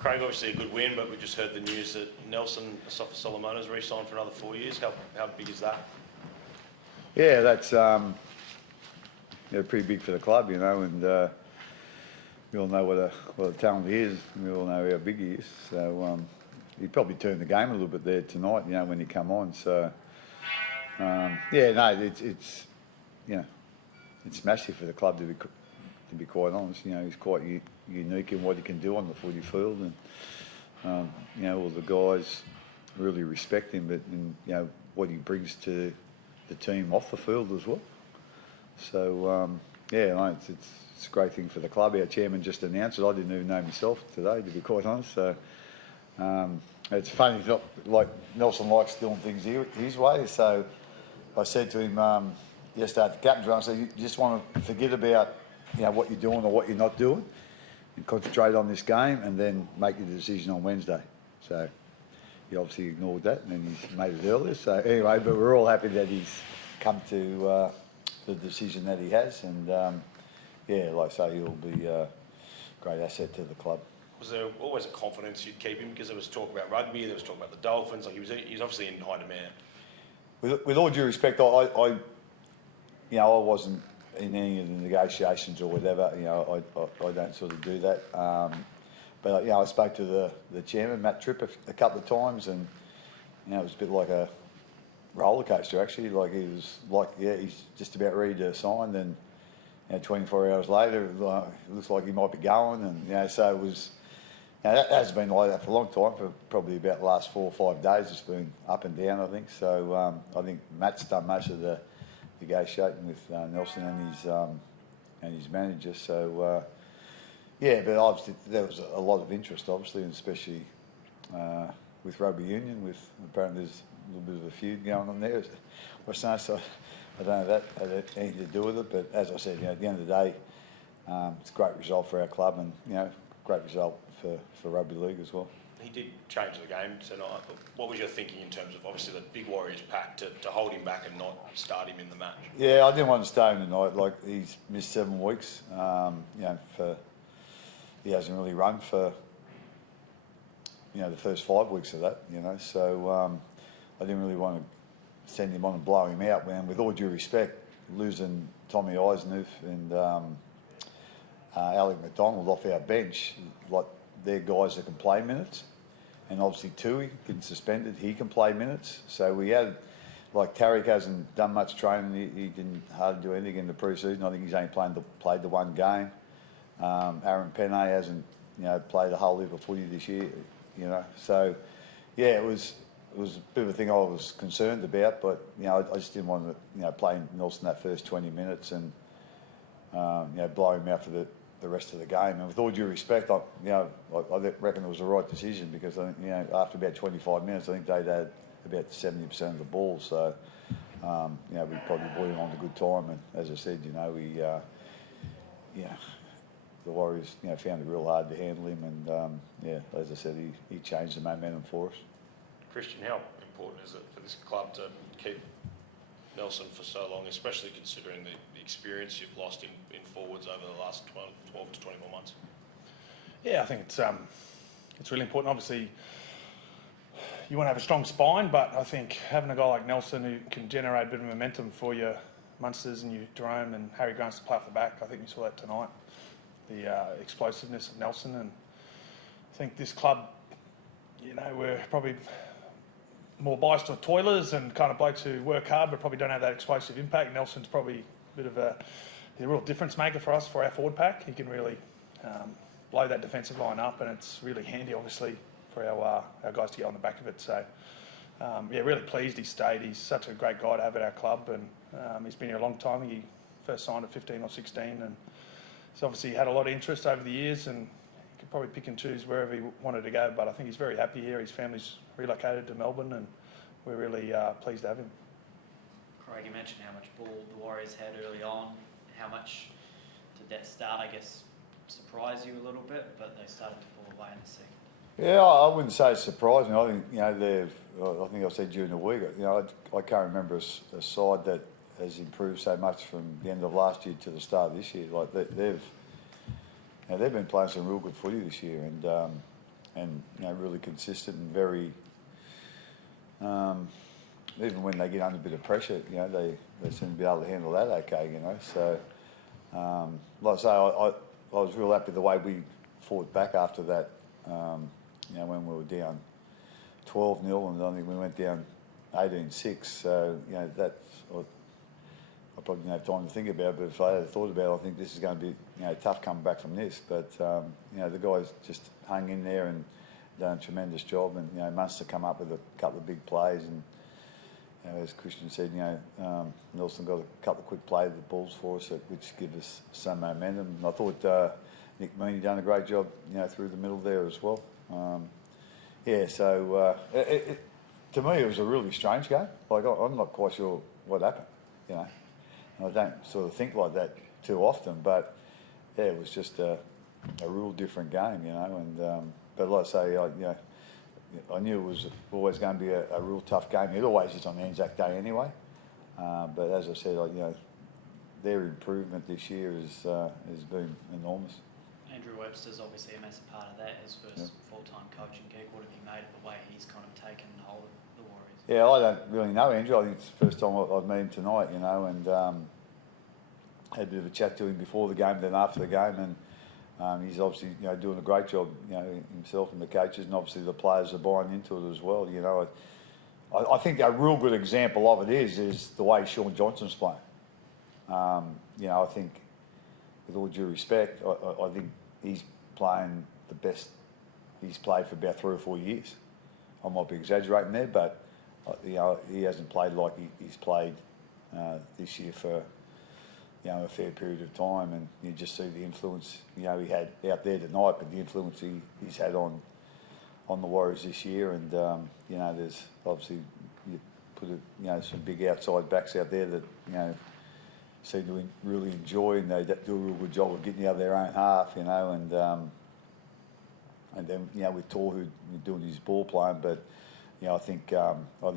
Craig, obviously a good win, but we just heard the news that Nelson Asofa-Solomona has re-signed for another 4 years. How big is that? Yeah, that's pretty big for the club, and we all know what a talent he is. We all know how big he is. So he probably turned the game a little bit there tonight, when he come on. So it's massive for the club to be quite honest. He's quite unique in what he can do on the footy field, and all the guys really respect him, but what he brings to the team off the field as well. So it's a great thing for the club. Our chairman just announced it. I didn't even know myself today, to be quite honest. So it's funny, like Nelson likes doing things his way. So I said to him yesterday at the captain's run, I said, you just want to forget about what you're doing or what you're not doing, and concentrate on this game, and then make your decision on Wednesday. So he obviously ignored that, and then he's made it earlier. So anyway, but we're all happy that he's come to the decision that he has, and like I say, he'll be a great asset to the club. Was there always a confidence you'd keep him, because there was talk about rugby, there was talk about the Dolphins, like he's obviously in high demand? With all due respect, I wasn't in any of the negotiations or whatever. I don't sort of do that. But I spoke to the chairman, Matt Tripp, a couple of times, and it was a bit like a roller coaster actually. Like he was like, he's just about ready to sign. Then 24 hours later, it looks like he might be going, and so it was. That has been like that for a long time, for probably about the last 4 or 5 days. It's been up and down, I think. So I think Matt's done most of the negotiating with Nelson and his manager. So but obviously there was a lot of interest, obviously, and especially with rugby union. With apparently there's a little bit of a feud going on there. So I don't know if that had anything to do with it. But as I said, at the end of the day, it's a great result for our club, and great result for rugby league as well. He did change the game tonight, but what was your thinking in terms of obviously the big Warriors pack to hold him back and not start him in the match? Yeah, I didn't want to start him tonight. Like, he's missed 7 weeks. He hasn't really run for the first 5 weeks of that. So I didn't really want to send him on and blow him out. And with all due respect, losing Tommy Eisenhuth and Alec McDonald off our bench, like, they're guys that can play minutes, and obviously Tui getting suspended, he can play minutes. So we had, like, Tariq hasn't done much training, he can hardly do anything in the pre-season. I think he's only played the 1 game. Aaron Penne hasn't played a whole heap of footy this year. So it was a bit of a thing I was concerned about, but I just didn't want to play Nelson that first 20 minutes and blow him out for the rest of the game. And with all due respect, I reckon it was the right decision, because I think after about 25 minutes, I think they'd had about 70% of the ball. So we probably brought him on a good time. And as I said, the Warriors found it real hard to handle him. And as I said, he changed the momentum for us. Christian, how important is it for this club to keep Nelson for so long, especially considering the experience you've lost in forwards over the last 12 to 24 months? Yeah, I think it's really important. Obviously, you want to have a strong spine, but I think having a guy like Nelson who can generate a bit of momentum for your Munsters and your Jerome and Harry Grants to play off the back, I think we saw that tonight. The explosiveness of Nelson, and I think this club, we're probably more biased to toilers and kind of blokes who work hard but probably don't have that explosive impact. Nelson's probably a bit of a real difference maker for us, for our forward pack. He can really blow that defensive line up, and it's really handy, obviously, for our guys to get on the back of it. So, really pleased he stayed. He's such a great guy to have at our club, and he's been here a long time. He first signed at 15 or 16, and he's obviously had a lot of interest over the years, and he could probably pick and choose wherever he wanted to go. But I think he's very happy here. His family's relocated to Melbourne, and we're really pleased to have him. Craig, you mentioned how much ball the Warriors had early on. How much did that start, I guess, surprise you a little bit, but they started to fall away in the second? Yeah, I wouldn't say it's surprising. I think I think I said during the week. I can't remember a side that has improved so much from the end of last year to the start of this year. Like they've been playing some real good footy this year, and and really consistent and very. Even when they get under a bit of pressure, they seem to be able to handle that okay. So like I say, I was real happy the way we fought back after that. When we were down 12-0, and I think we went down 18-6. So that's. I probably didn't have time to think about it, but if I had thought about it, I think this is going to be tough coming back from this. But the guys just hung in there and done a tremendous job. And Munster come up with a couple of big plays, and as Christian said, Nelson got a couple of quick plays with balls for us, which give us some momentum. And I thought Nick Meaney done a great job, through the middle there as well. So to me, it was a really strange game. Like I'm not quite sure what happened, I don't sort of think like that too often, but it was just a real different game, And but like I say, I knew it was always going to be a real tough game. It always is on Anzac Day anyway. But as I said, their improvement this year has been enormous. Andrew Webster's obviously a massive part of that. His first full-time coaching gig. What have you made of the way he's kind of taken hold of the Warriors? Yeah, I don't really know Andrew. I think it's the first time I've met him tonight, and had a bit of a chat to him before the game, then after the game, and he's obviously doing a great job, himself and the coaches, and obviously the players are buying into it as well. I think a real good example of it is the way Sean Johnson's playing. I think, with all due respect, I think he's playing the best he's played for about 3 or 4 years. I might be exaggerating there, but he hasn't played like he's played this year for a fair period of time, and you just see the influence he had out there tonight, but the influence he's had on the Warriors this year, and there's obviously you put some big outside backs out there that seem to really enjoy, and they do a real good job of getting out of their own half, and then with Tor who's doing his ball playing, but I think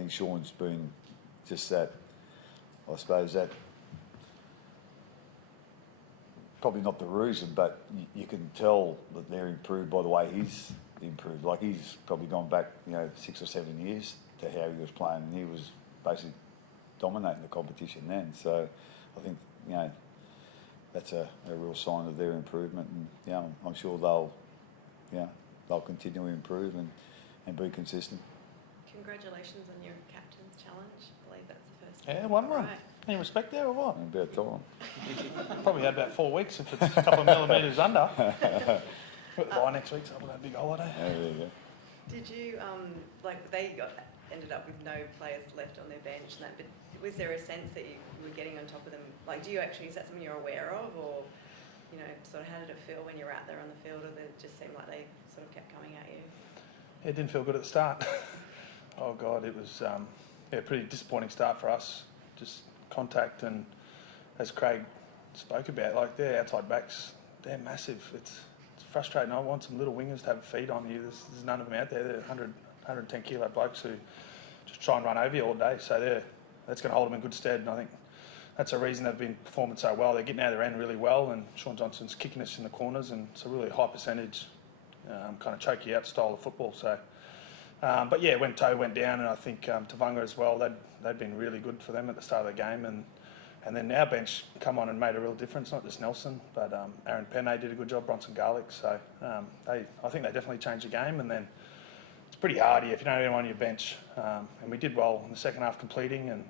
Sean's been just that. I suppose that. Probably not the reason, but you can tell that they're improved by the way he's improved. Like he's probably gone back, 6 or 7 years to how he was playing, and he was basically dominating the competition then. So I think that's a real sign of their improvement, and I'm sure they'll continue to improve and be consistent. Congratulations on your captain's challenge. I believe that's the first time. Yeah, one run. Right. Any respect there or what? About time. Probably had about 4 weeks if it's a couple of millimetres under. By next week, so we'll have a big holiday. Yeah, there you go. Did you, ended up with no players left on their bench and that, but was there a sense that you were getting on top of them? Like, do you actually, is that something you're aware of, or, sort of how did it feel when you were out there on the field, or did it just seem like they sort of kept coming at you? It didn't feel good at the start. Oh God, it was a pretty disappointing start for us. Just contact, and as Craig spoke about, like their outside backs, they're massive. It's frustrating. I want some little wingers to have a feed on you. There's none of them out there. They're 110 kilo blokes who just try and run over you all day. So that's going to hold them in good stead. And I think that's the reason they've been performing so well. They're getting out of their end really well, and Sean Johnson's kicking us in the corners, and it's a really high percentage, kind of choke you out style of football. So, but yeah, when Toe went down, and I think Tavanga as well, they'd been really good for them at the start of the game, and then our bench come on and made a real difference. Not just Nelson, but Aaron Penne did a good job, Bronson Garlick. So I think they definitely changed the game, and then it's pretty hard if you don't have anyone on your bench. And we did well in the second half completing and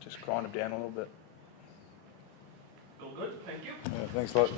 just grind them down a little bit. All good, thank you. Yeah, thanks a lot.